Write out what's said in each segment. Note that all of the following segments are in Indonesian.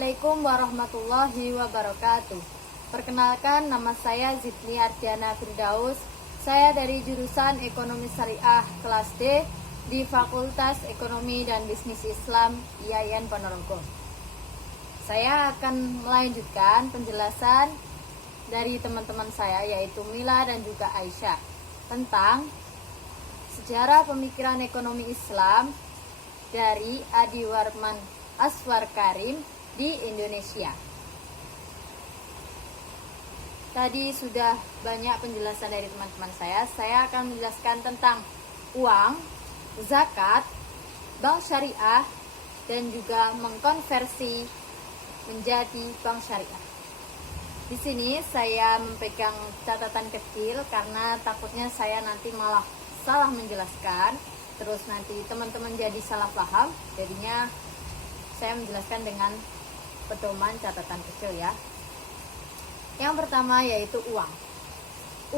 Assalamualaikum warahmatullahi wabarakatuh. Perkenalkan, nama saya Zidni Ardiana Firdaus. Saya dari jurusan Ekonomi Syariah kelas D di Fakultas Ekonomi dan Bisnis Islam IAIN Ponorogo. Saya akan melanjutkan penjelasan dari teman-teman saya, yaitu Mila dan juga Aisyah, tentang sejarah pemikiran ekonomi Islam dari Adi Warman Aswar Karim di Indonesia. Tadi sudah banyak penjelasan dari teman-teman saya. Saya akan menjelaskan tentang uang, zakat, bank syariah, dan juga mengkonversi menjadi bank syariah. Di sini saya memegang catatan kecil karena takutnya saya nanti malah salah menjelaskan, terus nanti teman-teman jadi salah paham. Jadinya saya menjelaskan dengan pedoman catatan kecil ya. Yang pertama yaitu uang.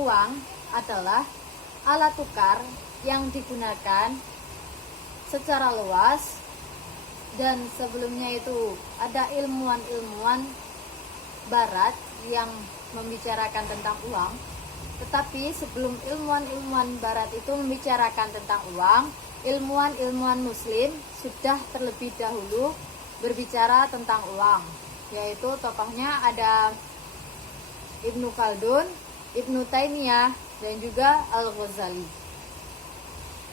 Uang adalah alat tukar yang digunakan secara luas, dan sebelumnya itu ada ilmuwan-ilmuwan barat yang membicarakan tentang uang. Tetapi sebelum ilmuwan-ilmuwan barat itu membicarakan tentang uang, ilmuwan-ilmuwan muslim sudah terlebih dahulu berbicara tentang uang, yaitu tokohnya ada Ibnu Khaldun, Ibnu Taimiyah, dan juga Al-Ghazali.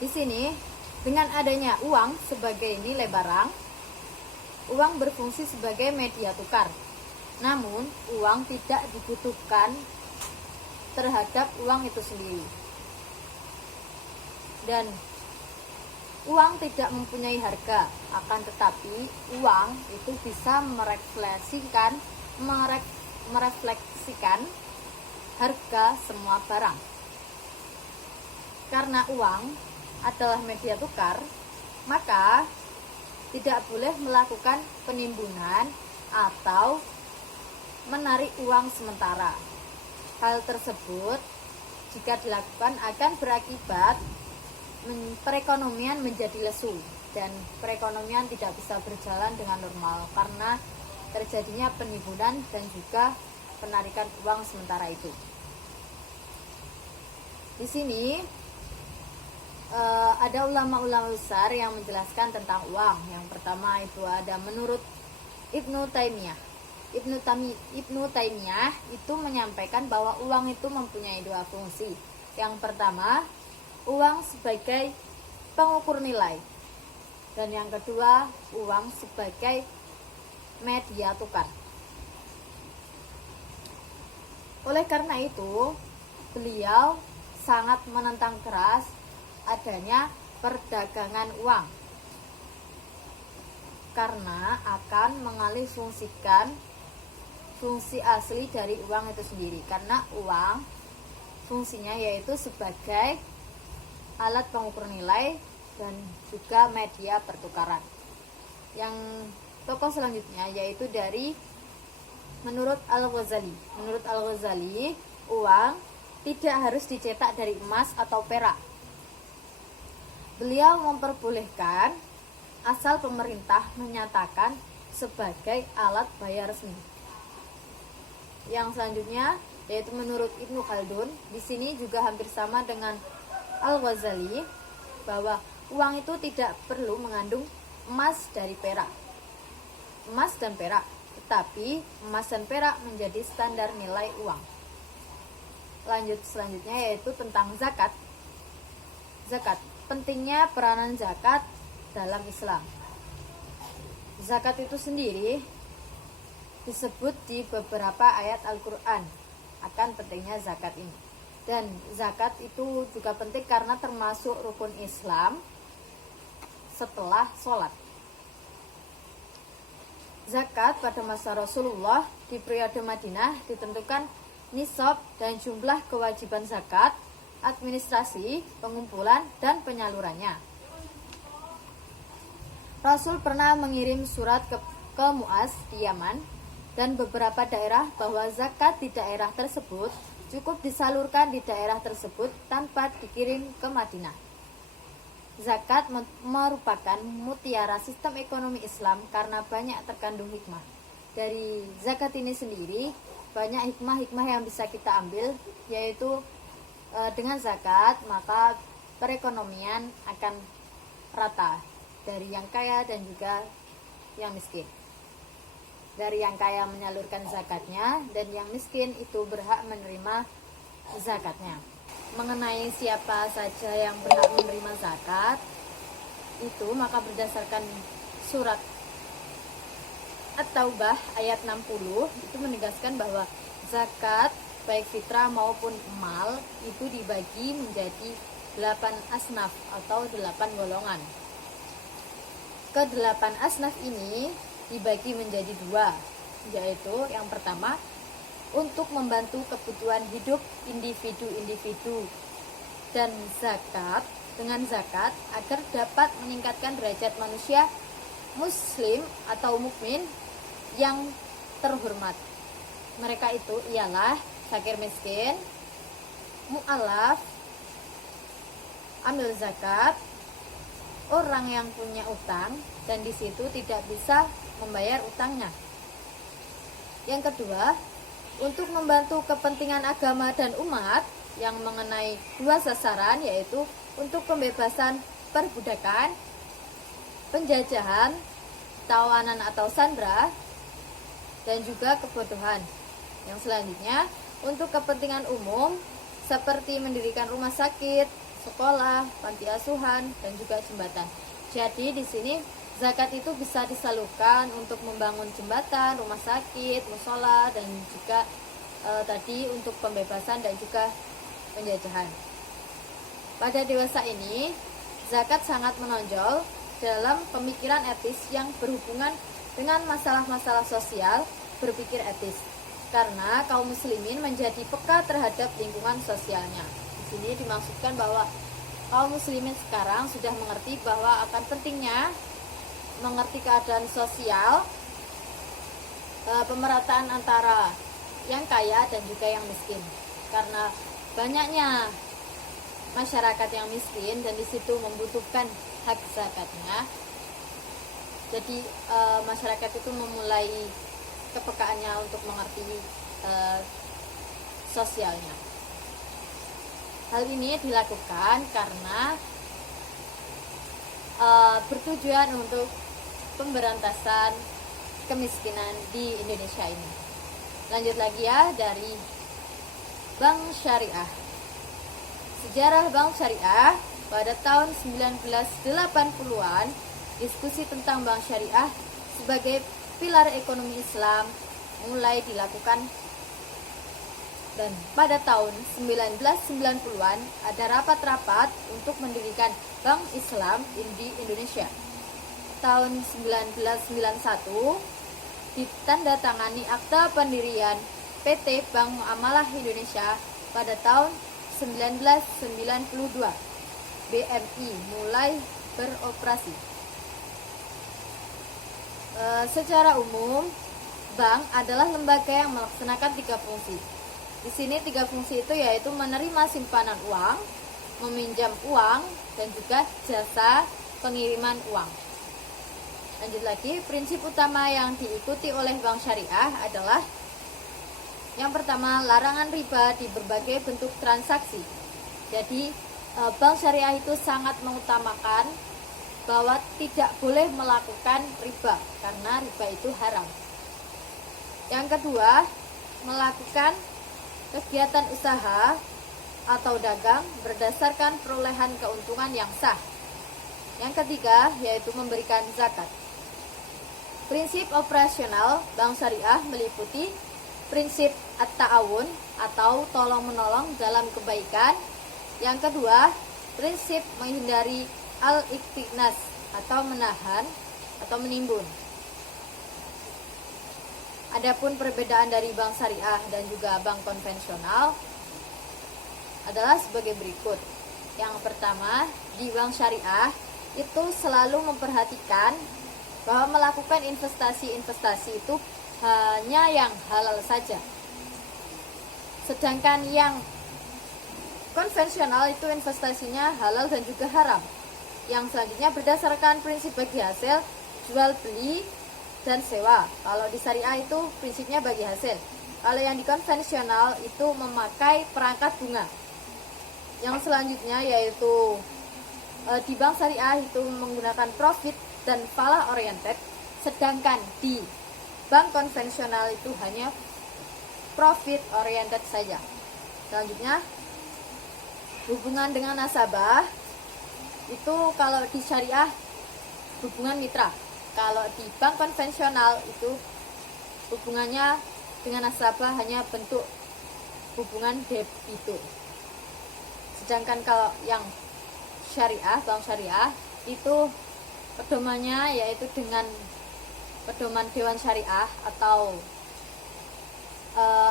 Di sini dengan adanya uang sebagai nilai barang, uang berfungsi sebagai media tukar. Namun, uang tidak dibutuhkan terhadap uang itu sendiri. Dan uang tidak mempunyai harga, akan tetapi uang itu bisa merefleksikan harga semua barang. Karena uang adalah media tukar, maka tidak boleh melakukan penimbunan atau menarik uang sementara. Hal tersebut jika dilakukan akan berakibat perekonomian menjadi lesu dan perekonomian tidak bisa berjalan dengan normal karena terjadinya penimbunan dan juga penarikan uang sementara itu. Di sini ada ulama-ulama besar yang menjelaskan tentang uang. Yang pertama itu ada menurut Ibnu Taimiyah. Ibnu Taimiyah itu menyampaikan bahwa uang itu mempunyai dua fungsi. Yang pertama, uang sebagai pengukur nilai, dan yang kedua, uang sebagai media tukar. Oleh karena itu, beliau sangat menentang keras adanya perdagangan uang karena akan mengalihfungsikan fungsi asli dari uang itu sendiri. Karena uang fungsinya yaitu sebagai alat pengukur nilai dan juga media pertukaran. Yang tokoh selanjutnya yaitu dari menurut Al-Ghazali. Menurut Al-Ghazali, uang tidak harus dicetak dari emas atau perak. Beliau memperbolehkan asal pemerintah menyatakan sebagai alat bayar resmi. Yang selanjutnya yaitu menurut Ibnu Khaldun. Di sini juga hampir sama dengan Al-Ghazali, bahwa uang itu tidak perlu mengandung emas dari perak, emas dan perak, tetapi emas dan perak menjadi standar nilai uang. Selanjutnya yaitu tentang zakat. Zakat, pentingnya peranan zakat dalam Islam. Zakat itu sendiri disebut di beberapa ayat Al-Quran akan pentingnya zakat ini. Dan zakat itu juga penting karena termasuk rukun Islam setelah sholat. Zakat pada masa Rasulullah di periode Madinah ditentukan nisab dan jumlah kewajiban zakat, administrasi, pengumpulan, dan penyalurannya. Rasul pernah mengirim surat ke Muaz di Yaman dan beberapa daerah bahwa zakat di daerah tersebut cukup disalurkan di daerah tersebut tanpa dikirim ke Madinah. Zakat merupakan mutiara sistem ekonomi Islam karena banyak terkandung hikmah. dari zakat ini sendiri banyak hikmah-hikmah yang bisa kita ambil, yaitu dengan zakat maka perekonomian akan rata dari yang kaya dan juga yang miskin. Dari yang kaya menyalurkan zakatnya dan yang miskin itu berhak menerima zakatnya. Mengenai siapa saja yang berhak menerima zakat itu, maka berdasarkan surat At-Taubah ayat 60 itu menegaskan bahwa zakat baik fitrah maupun mal itu dibagi menjadi 8 asnaf atau 8 golongan. Ke-8 asnaf ini dibagi menjadi 2, yaitu yang pertama untuk membantu kebutuhan hidup individu-individu dan zakat dengan zakat agar dapat meningkatkan derajat manusia muslim atau mukmin yang terhormat. Mereka itu ialah fakir miskin, mu'alaf, amil zakat, orang yang punya utang dan di situ tidak bisa membayar utangnya. Yang kedua, untuk membantu kepentingan agama dan umat yang mengenai 2 sasaran, yaitu untuk pembebasan perbudakan, penjajahan, tawanan atau sandera, dan juga kebodohan. Yang selanjutnya, untuk kepentingan umum seperti mendirikan rumah sakit, sekolah, panti asuhan, dan juga jembatan. Jadi di sini zakat itu bisa disalurkan untuk membangun jembatan, rumah sakit, musola, dan juga tadi untuk pembebasan dan juga penjajahan. Pada dewasa ini, zakat sangat menonjol dalam pemikiran etis yang berhubungan dengan masalah-masalah sosial, berpikir etis. Karena kaum muslimin menjadi peka terhadap lingkungan sosialnya. Di sini dimaksudkan bahwa kaum muslimin sekarang sudah mengerti bahwa akan pentingnya mengerti keadaan sosial, pemerataan antara yang kaya dan juga yang miskin. Karena banyaknya masyarakat yang miskin dan di situ membutuhkan hak zakatnya. Jadi masyarakat itu memulai kepekaannya untuk mengerti sosialnya. Hal ini dilakukan karena bertujuan untuk pemberantasan kemiskinan di Indonesia ini. Lanjut lagi ya, dari Bank Syariah. Sejarah Bank Syariah pada tahun 1980-an, diskusi tentang Bank Syariah sebagai pilar ekonomi Islam mulai dilakukan, dan pada tahun 1990-an ada rapat-rapat untuk mendirikan Bank Islam di Indonesia. Tahun 1991 ditandatangani akta pendirian PT Bank Muamalah Indonesia. Pada tahun 1992 BMI mulai beroperasi. Secara umum, bank adalah lembaga yang melaksanakan 3 fungsi. Di sini 3 fungsi itu yaitu menerima simpanan uang, meminjam uang, dan juga jasa pengiriman uang. Lanjut lagi, prinsip utama yang diikuti oleh Bank Syariah adalah yang pertama, larangan riba di berbagai bentuk transaksi. Jadi, Bank Syariah itu sangat mengutamakan bahwa tidak boleh melakukan riba karena riba itu haram. Yang kedua, melakukan kegiatan usaha atau dagang berdasarkan perolehan keuntungan yang sah. Yang ketiga, yaitu memberikan zakat. Prinsip operasional Bank Syariah meliputi prinsip at-ta'awun atau tolong-menolong dalam kebaikan. Yang kedua, prinsip menghindari al-iktinas atau menahan atau menimbun. Adapun perbedaan dari bank syariah dan juga bank konvensional adalah sebagai berikut. Yang pertama, di bank syariah itu selalu memperhatikan bahwa melakukan investasi itu hanya yang halal saja. Sedangkan yang konvensional itu investasinya halal dan juga haram. Yang selanjutnya berdasarkan prinsip bagi hasil jual beli dan sewa. Kalau di syariah itu prinsipnya bagi hasil. Kalau yang di konvensional itu memakai perangkat bunga. Yang selanjutnya yaitu di bank syariah itu menggunakan profit dan falah oriented, sedangkan di bank konvensional itu hanya profit oriented saja. Selanjutnya, hubungan dengan nasabah itu kalau di syariah hubungan mitra. Kalau di bank konvensional itu hubungannya dengan nasabah hanya bentuk hubungan debito. Sedangkan kalau yang syariah, bank syariah itu pedomannya yaitu dengan pedoman dewan syariah atau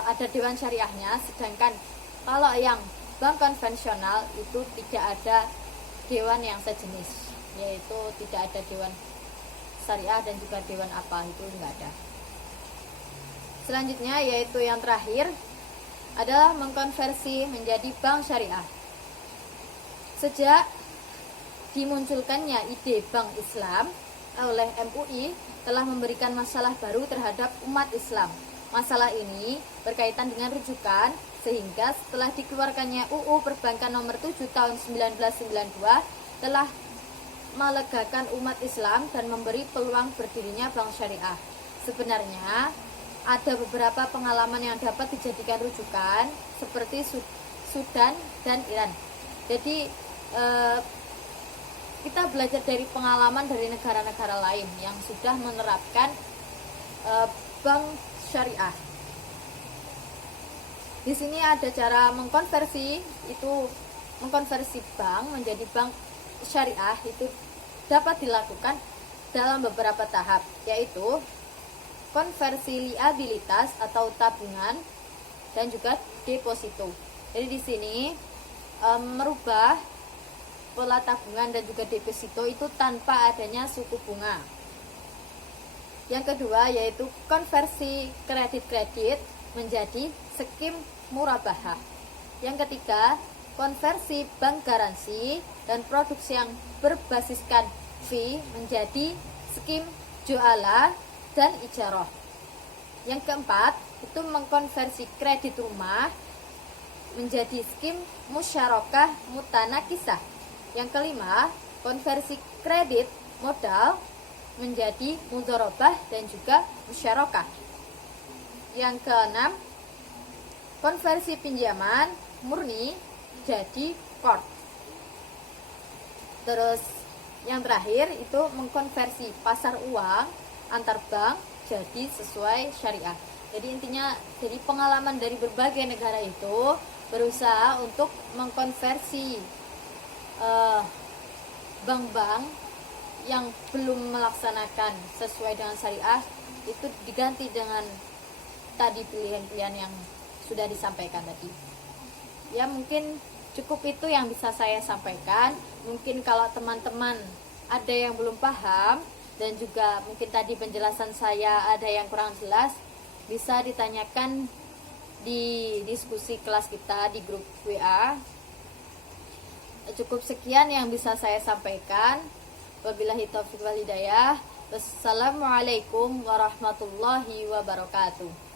ada dewan syariahnya. Sedangkan kalau yang bank konvensional itu tidak ada dewan yang sejenis, yaitu tidak ada dewan syariah dan juga dewan apa, itu enggak ada. Selanjutnya yaitu yang terakhir adalah mengkonversi menjadi bank syariah. Sejak dimunculkannya ide bank Islam oleh MUI telah memberikan masalah baru terhadap umat Islam. Masalah ini berkaitan dengan rujukan sehingga setelah dikeluarkannya UU Perbankan nomor 7 tahun 1992 telah melegakan umat Islam dan memberi peluang berdirinya bank syariah. Sebenarnya ada beberapa pengalaman yang dapat dijadikan rujukan seperti Sudan dan Iran. Jadi kita belajar dari pengalaman dari negara-negara lain yang sudah menerapkan bank syariah. Di sini ada cara mengkonversi, itu mengkonversi bank menjadi bank syariah itu dapat dilakukan dalam beberapa tahap, yaitu konversi liabilitas atau tabungan dan juga deposito. Jadi di sini merubah pola tabungan dan juga deposito itu tanpa adanya suku bunga. Yang kedua yaitu konversi kredit menjadi skim murabahah. Yang ketiga, konversi bank garansi dan produksi yang berbasiskan fee menjadi skim jualah dan ijarah. Yang keempat, itu mengkonversi kredit rumah menjadi skim musyarakah mutanakisah. Yang kelima, konversi kredit modal menjadi mudharabah dan juga musyarakah. Yang keenam, konversi pinjaman murni jadi qard. Terus yang terakhir itu mengkonversi pasar uang antar bank jadi sesuai syariah. Jadi intinya dari pengalaman dari berbagai negara itu berusaha untuk mengkonversi bank-bank yang belum melaksanakan sesuai dengan syariah itu diganti dengan tadi pilihan-pilihan yang sudah disampaikan tadi. Ya mungkin cukup itu yang bisa saya sampaikan. Mungkin kalau teman-teman ada yang belum paham dan juga mungkin tadi penjelasan saya ada yang kurang jelas, bisa ditanyakan di diskusi kelas kita di grup WA. Cukup sekian yang bisa saya sampaikan. Wabillahi taufiq wal hidayah. Wassalamualaikum warahmatullahi wabarakatuh.